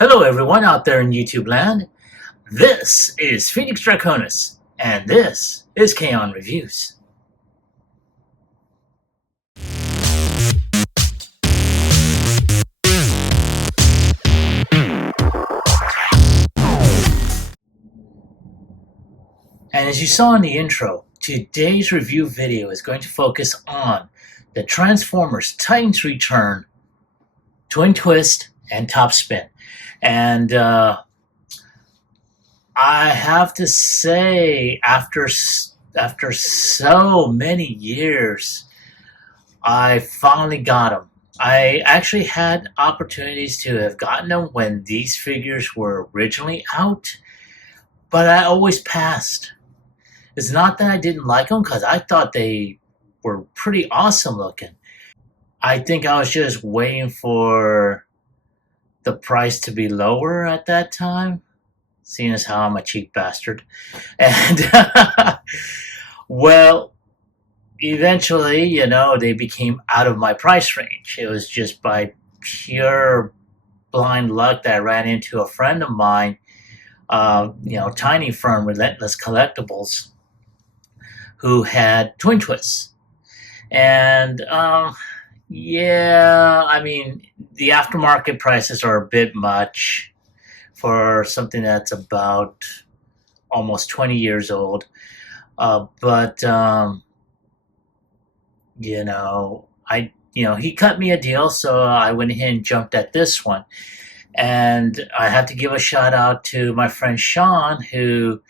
Hello everyone out there in YouTube land. This is Phoenix Draconis, and this is Kaon Reviews. And as you saw in the intro, today's review video is going to focus on the Transformers Titans Return, Twintwist, and Topspin. And I have to say, after so many years, I finally got them. I actually had opportunities to have gotten them when these figures were originally out, but I always passed. It's not that I didn't like them, because I thought they were pretty awesome looking. I think I was just waiting for the price to be lower at that time, seeing as how I'm a cheap bastard. And well, eventually, they became out of my price range. It was just by pure blind luck that I ran into a friend of mine, tiny firm Relentless Collectibles, who had Twintwists. And yeah, I mean, the aftermarket prices are a bit much for something that's about almost 20 years old. But he cut me a deal, so I went ahead and jumped at this one. And I have to give a shout out to my friend Sean, who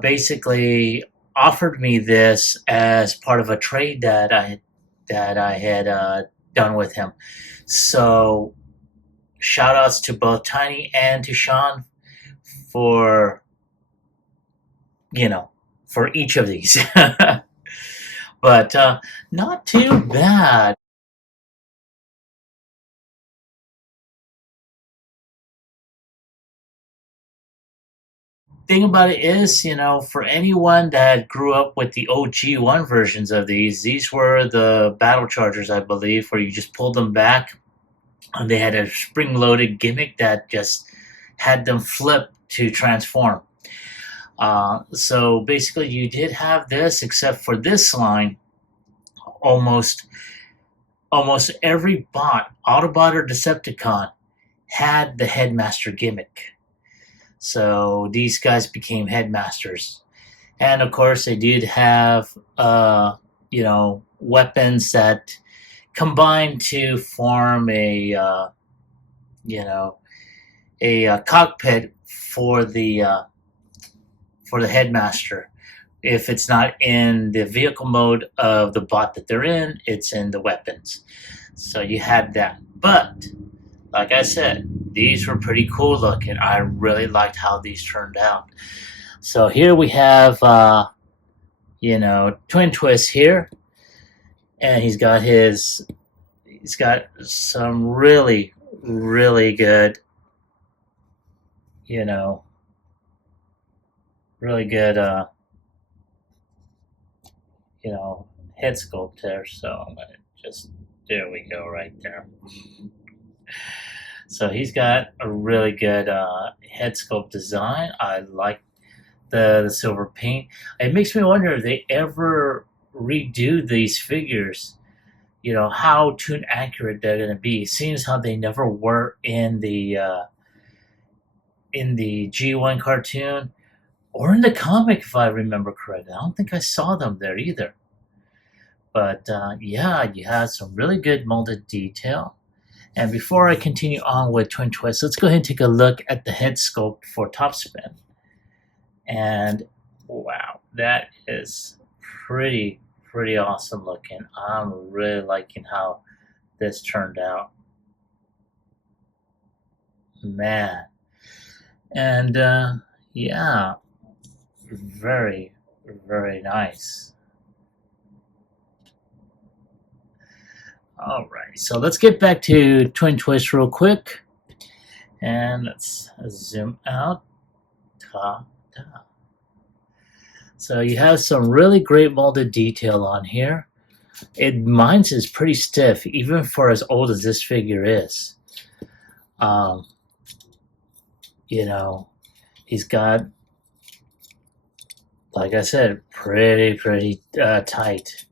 basically offered me this as part of a trade that I had done with him. So shout outs to both Tiny and to Sean for for each of these. But not too bad. Thing about it is, for anyone that grew up with the OG1 versions of these were the Battle Chargers, I believe, where you just pulled them back and they had a spring-loaded gimmick that just had them flip to transform. So basically you did have this, except for this line, almost every bot, Autobot or Decepticon, had the Headmaster gimmick. So these guys became headmasters. And of course they did have weapons that combined to form a cockpit for the headmaster. If it's not in the vehicle mode of the bot that they're in, it's in the weapons. So you had that. But like I said, these were pretty cool looking. I really liked how these turned out. So here we have, Twintwist here, and he's got some really, really good, head sculpt there. So I'm gonna there we go, right there. So he's got a really good head sculpt design. I like the silver paint. It makes me wonder if they ever redo these figures, how tune accurate they're going to be, seeing as how they never were in the G1 cartoon or in the comic, if I remember correctly. I don't think I saw them there either. But yeah, you had some really good molded detail. And before I continue on with Twintwist, let's go ahead and take a look at the head sculpt for Topspin. And wow, that is pretty awesome looking. I'm really liking how this turned out. Man. And yeah, very, very nice. Alright, so let's get back to Twintwist real quick. And let's zoom out. Ta-da. So you have some really great molded detail on here. Mine's is pretty stiff, even for as old as this figure is. you know, he's got, like I said, pretty tight.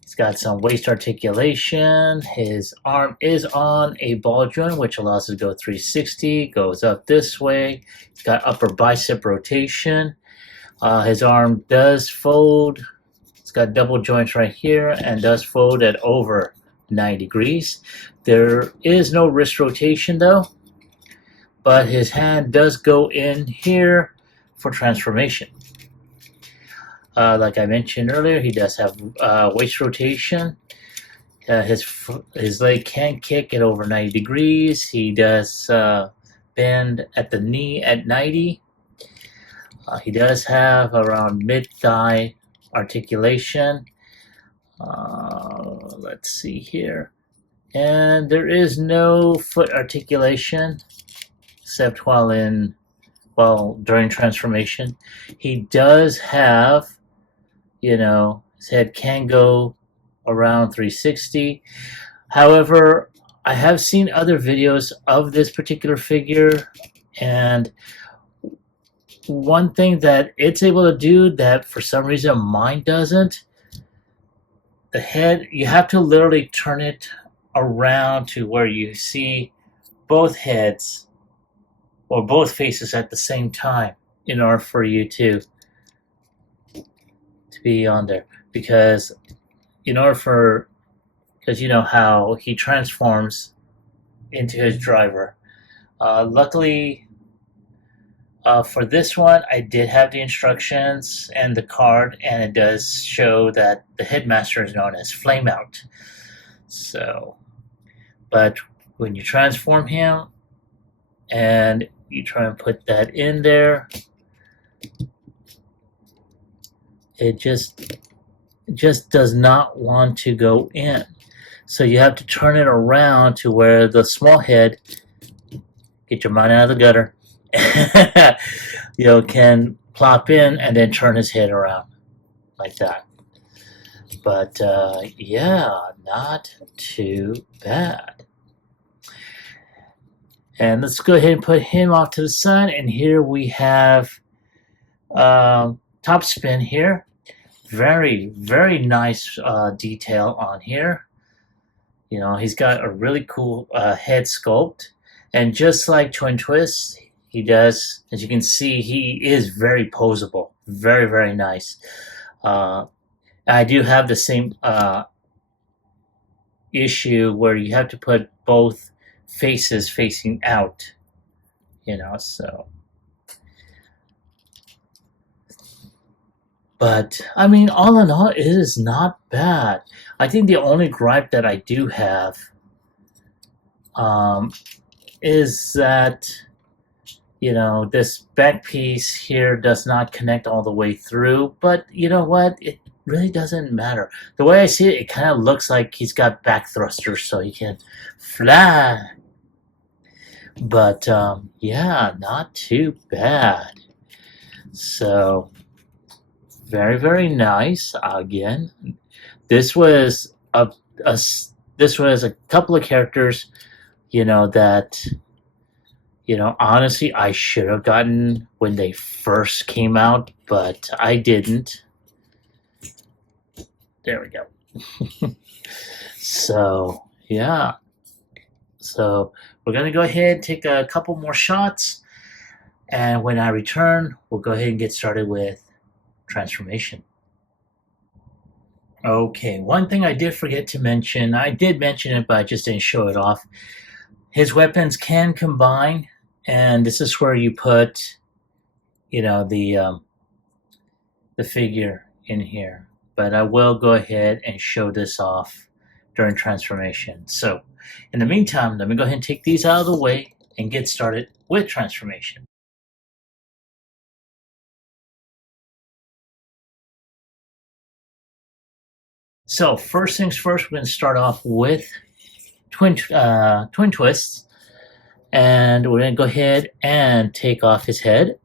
He's got some waist articulation. His arm is on a ball joint, which allows it to go 360, goes up this way. He's got upper bicep rotation. His arm does fold. It's got double joints right here and does fold at over 90 degrees. There is no wrist rotation though, but his hand does go in here for transformation. Like I mentioned earlier, he does have waist rotation. His leg can kick at over 90 degrees. He does bend at the knee at 90. He does have around mid-thigh articulation. Let's see here. And there is no foot articulation except during transformation. He does have, his head can go around 360. However, I have seen other videos of this particular figure, and one thing that it's able to do that for some reason mine doesn't, the head, you have to literally turn it around to where you see both heads or both faces at the same time in order for you to be on there. Because you know how he transforms into his driver. Luckily, for this one, I did have the instructions and the card, and it does show that the headmaster is known as Flameout. So, but when you transform him and you try and put that in there, it just does not want to go in. So you have to turn it around to where the small head, get your mind out of the gutter, can plop in and then turn his head around like that. But yeah, not too bad. And let's go ahead and put him off to the side. And here we have Topspin here. Very, very nice detail on here. He's got a really cool head sculpt. And just like Twintwist, he does, as you can see, he is very posable. Very, very nice. I do have the same issue where you have to put both faces facing out. So. But, I mean, all in all, it is not bad. I think the only gripe that I do have is that, this back piece here does not connect all the way through. But you know what? It really doesn't matter. The way I see it, it kind of looks like he's got back thrusters so he can fly. But, yeah, not too bad. So, very, very nice. Again, this was a couple of characters, that, honestly, I should have gotten when they first came out, but I didn't. There we go. So, yeah. So, we're going to go ahead and take a couple more shots, and when I return, we'll go ahead and get started with transformation. Okay, one thing I did forget to mention, I did mention it, but I just didn't show it off. His weapons can combine, and this is where you put, the figure in here. But I will go ahead and show this off during transformation. So, in the meantime, let me go ahead and take these out of the way and get started with transformation. So first things first, we're going to start off with twin twists, and we're going to go ahead and take off his head,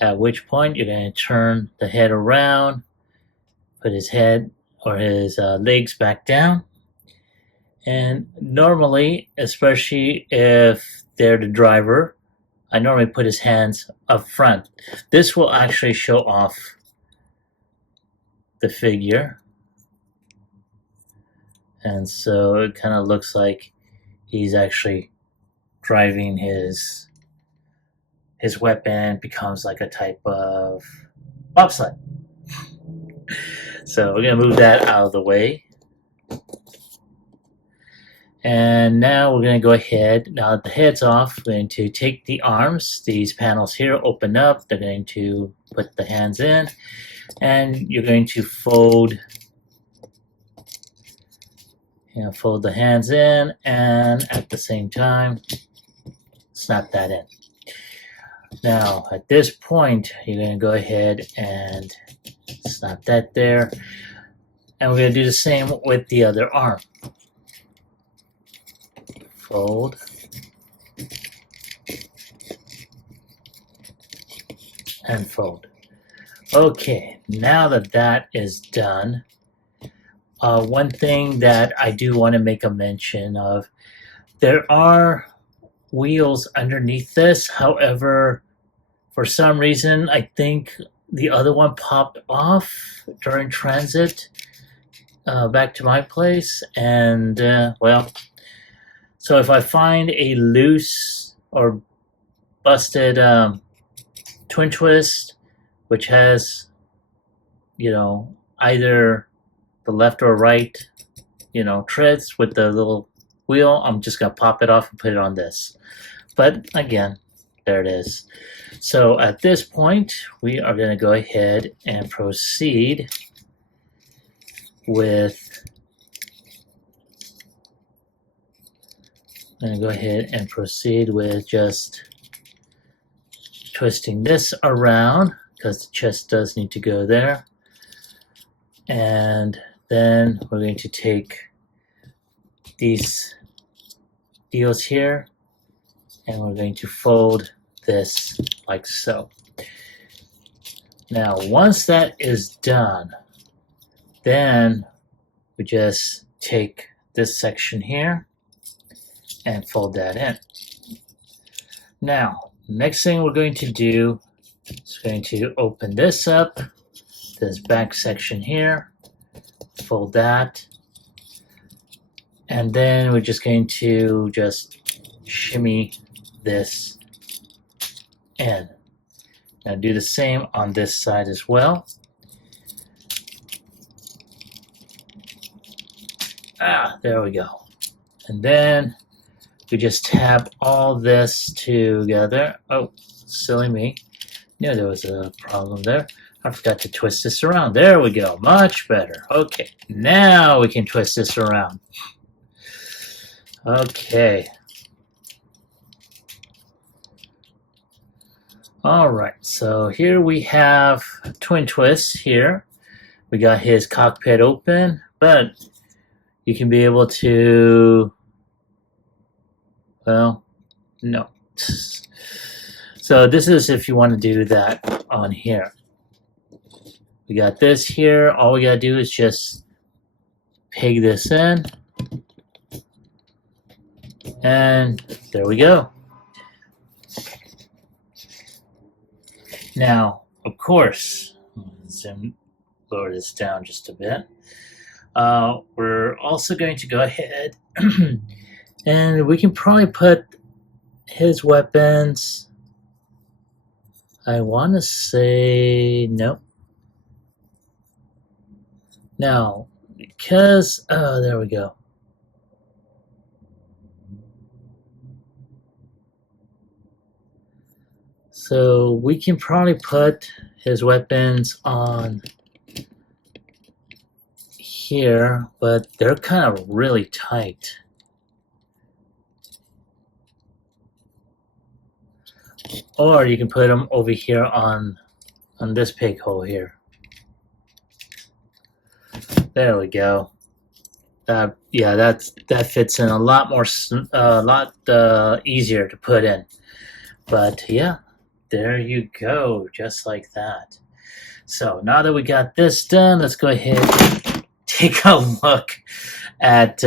at which point you're going to turn the head around, put his head or his legs back down, and normally, especially if they're the driver, I normally put his hands up front. This will actually show off the figure. And so it kind of looks like he's actually driving his weapon, becomes like a type of bobsled. So we're going to move that out of the way. And now we're going to go ahead, now that the head's off, we're going to take the arms, these panels here open up, they're going to put the hands in, and you're going to fold the hands in, and at the same time, snap that in. Now, at this point, you're going to go ahead and snap that there, and we're going to do the same with the other arm. Fold, and fold. Okay, now that that is done, one thing that I do want to make a mention of, there are wheels underneath this. However, for some reason, I think the other one popped off during transit back to my place, and well, so if I find a loose or busted twin twist, which has, either the left or right, treads with the little wheel, I'm just going to pop it off and put it on this. But again, there it is. So at this point, we are going to go ahead and proceed with just twisting this around, because the chest does need to go there. And then we're going to take these deals here, and we're going to fold this like so. Now, once that is done, then we just take this section here and fold that in. Now, next thing we're going to do is going to open this up, this back section here, fold that, and then we're just going to shimmy this in. Now do the same on this side as well. There we go. And then we just tap all this together. Oh, silly me. Knew there was a problem there. I forgot to twist this around. There we go. Much better. Okay, now we can twist this around. Okay. All right, so here we have twin twists here. We got his cockpit open, but you can be able to, well, no. So this is if you want to do that on here. We got this here. All we got to do is just peg this in. And there we go. Now, of course, lower this down just a bit. We're also going to go ahead and we can probably put his weapons, I want to say, no. Now, because, there we go. So we can probably put his weapons on here, but they're kind of really tight. Or you can put them over here on this peg hole here. There we go. Yeah, that fits in a lot more, easier to put in. But yeah, there you go, just like that. So now that we got this done, let's go ahead and take a look at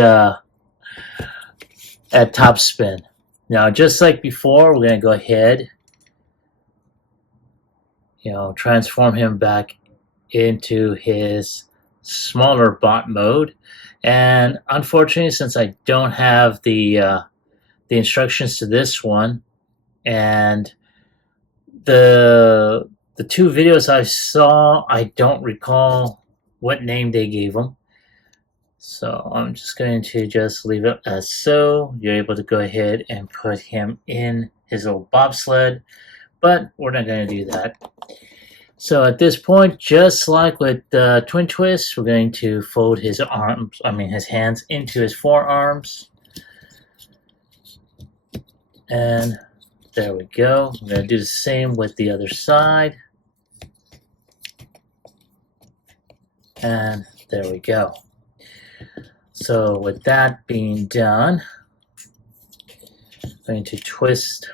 Topspin. Now, just like before, we're going to go ahead, transform him back into his smaller bot mode. And unfortunately, since I don't have the instructions to this one, and the two videos I saw, I don't recall what name they gave them. So I'm just going to just leave it as so. You're able to go ahead and put him in his little bobsled, but we're not going to do that. So at this point, just like with Twintwist, we're going to fold his hands into his forearms. And there we go. I'm going to do the same with the other side. And there we go. So with that being done, I'm going to twist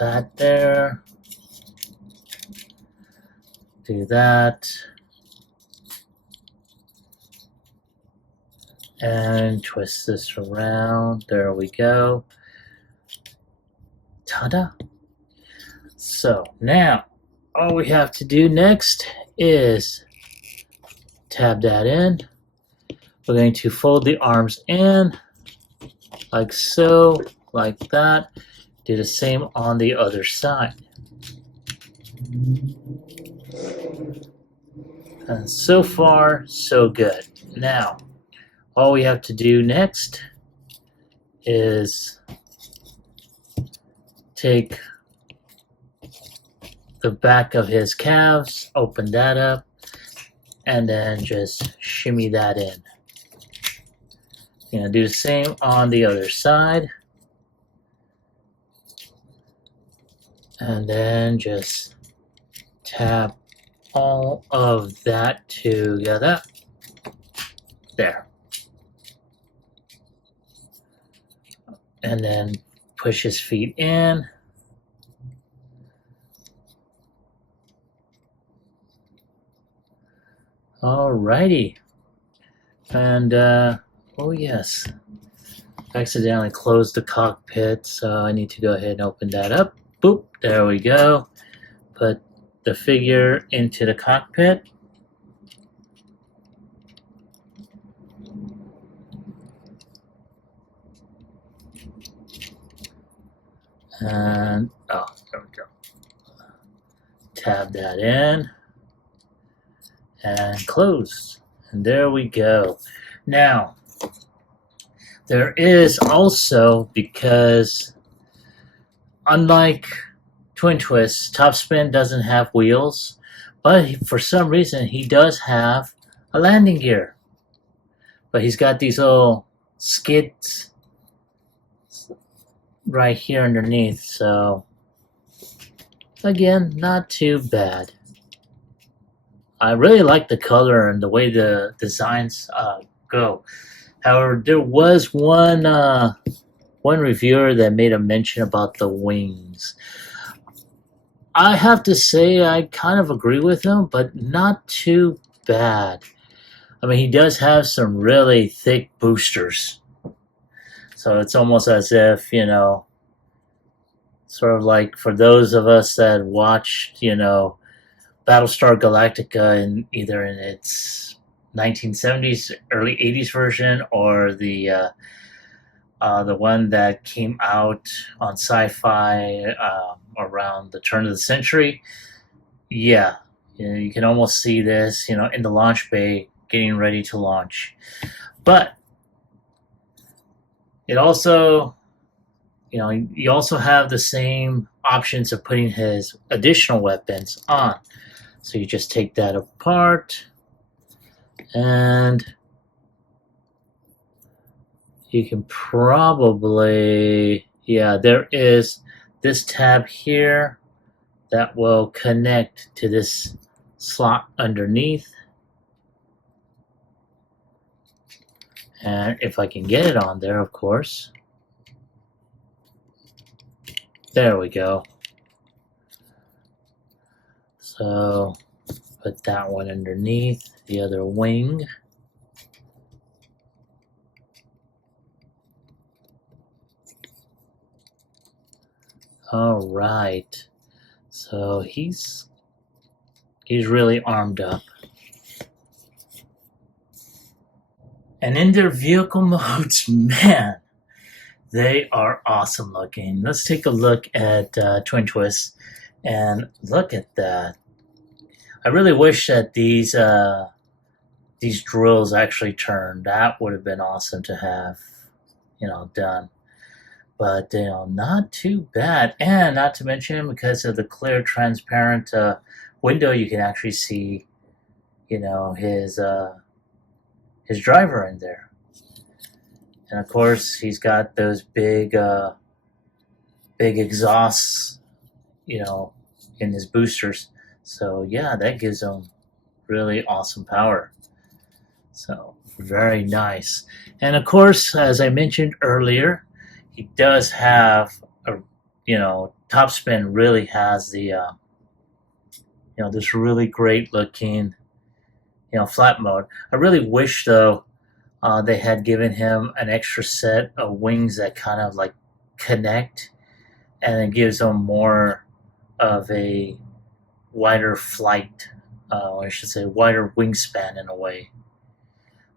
that there. Do that. And twist this around. There we go. Ta-da! So now, all we have to do next is tab that in. We're going to fold the arms in, like so, like that. Do the same on the other side. And so far, so good. Now, all we have to do next is take the back of his calves, open that up, and then just shimmy that in. Do the same on the other side. And then just tap all of that together. There. And then push his feet in. Alrighty. And, oh yes. I accidentally closed the cockpit, so I need to go ahead and open that up. Boop, there we go. Put the figure into the cockpit. And, oh, there we go. Tab that in. And close. And there we go. Now, there is also, because unlike Twintwist, Topspin doesn't have wheels, but for some reason he does have a landing gear. But he's got these little skids right here underneath, so again, not too bad. I really like the color and the way the designs go. However, there was one reviewer that made a mention about the wings. I have to say I kind of agree with him, but not too bad. I mean, he does have some really thick boosters. So it's almost as if, sort of like for those of us that watched, Battlestar Galactica either in its 1970s, early 80s version, or the one that came out on Sci-Fi around the turn of the century. Yeah, you can almost see this, in the launch bay, getting ready to launch. But it also, you also have the same options of putting his additional weapons on. So you just take that apart, and you can probably, there is this tab here that will connect to this slot underneath. And if I can get it on there, of course. There we go. So put that one underneath the other wing. All right. So he's really armed up. And in their vehicle modes, man, they are awesome looking. Let's take a look at Twintwist, and look at that. I really wish that these drills actually turned. That would have been awesome to have, done. But not too bad. And not to mention, because of the clear, transparent window, you can actually see, his driver in there. And of course, he's got those big exhausts, in his boosters. So yeah, that gives him really awesome power. So very nice. And of course, as I mentioned earlier, he does have Topspin really has the this really great looking flat mode. I really wish though they had given him an extra set of wings that kind of like connect, and it gives him more of a wider flight, or I should say wider wingspan in a way.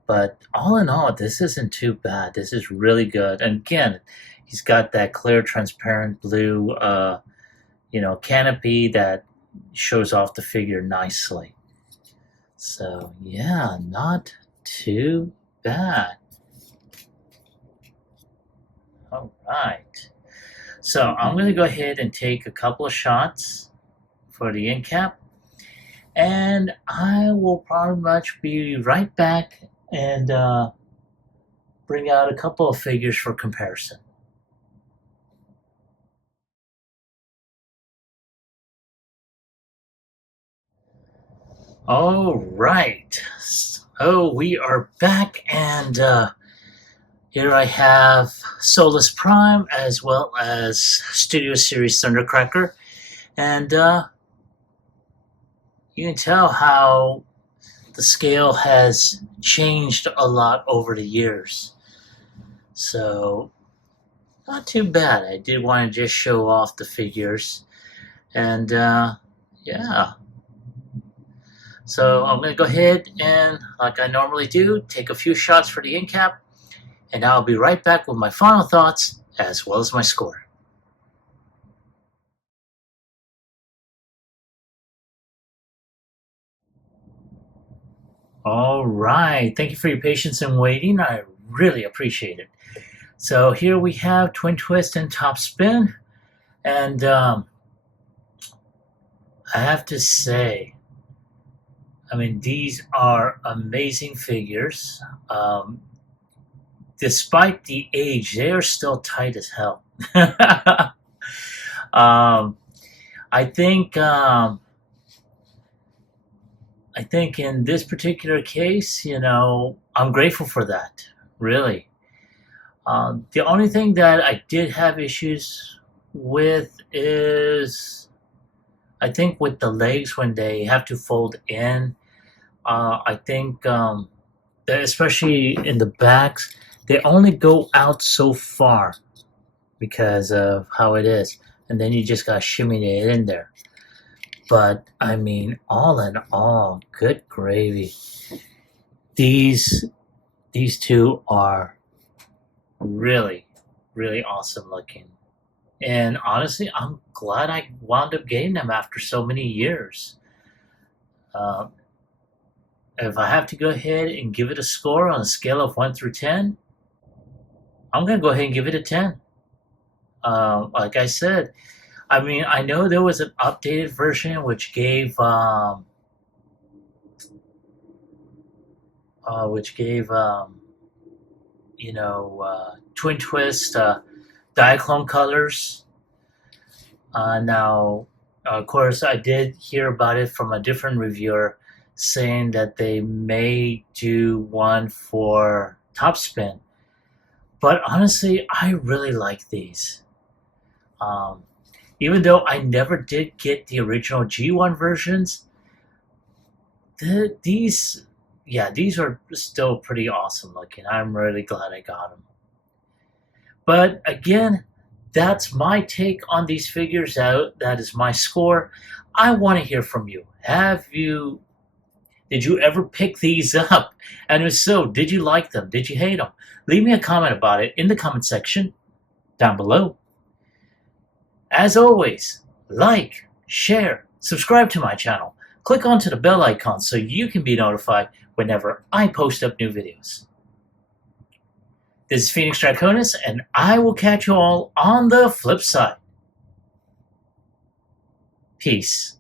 But all in all, this isn't too bad. This is really good. And again, he's got that clear, transparent blue, canopy that shows off the figure nicely. So yeah, not too bad. All right. So I'm going to go ahead and take a couple of shots for the end cap, and I will probably much be right back and bring out a couple of figures for comparison. All right, so we are back, and here I have Solus Prime as well as Studio Series Thundercracker, and you can tell how the scale has changed a lot over the years. So, not too bad. I did want to just show off the figures. And yeah. So I'm going to go ahead and, like I normally do, take a few shots for the end cap. And I'll be right back with my final thoughts as well as my score. All right. Thank you for your patience and waiting. I really appreciate it. So here we have Twintwist and Topspin. And I have to say, I mean, these are amazing figures. Despite the age, they are still tight as hell. I think in this particular case, I'm grateful for that. Really, the only thing that I did have issues with is, I think, with the legs when they have to fold in. I think that especially in the backs, they only go out so far because of how it is, and then you just got shimmy it in there. But I mean, all in all, good gravy. These two are really, really awesome looking. And honestly, I'm glad I wound up getting them after so many years. Uh, if I have to go ahead and give it a score on a scale of 1 through 10, I'm going to go ahead and give it a 10. Like I said, I mean, I know there was an updated version which gave Twintwist Diaclone colors. Now, of course, I did hear about it from a different reviewer saying that they may do one for Topspin. But honestly, I really like these. Even though I never did get the original G1 versions, these are still pretty awesome looking. I'm really glad I got them. But again, That's my take on these figures. That is my score. I want to hear from you. Did you ever pick these up? And if so, did you like them? Did you hate them? Leave me a comment about it in the comment section down below. As always, like, share, subscribe to my channel. Click onto the bell icon so you can be notified whenever I post up new videos. This is Phoenix Draconis, and I will catch you all on the flip side. Peace.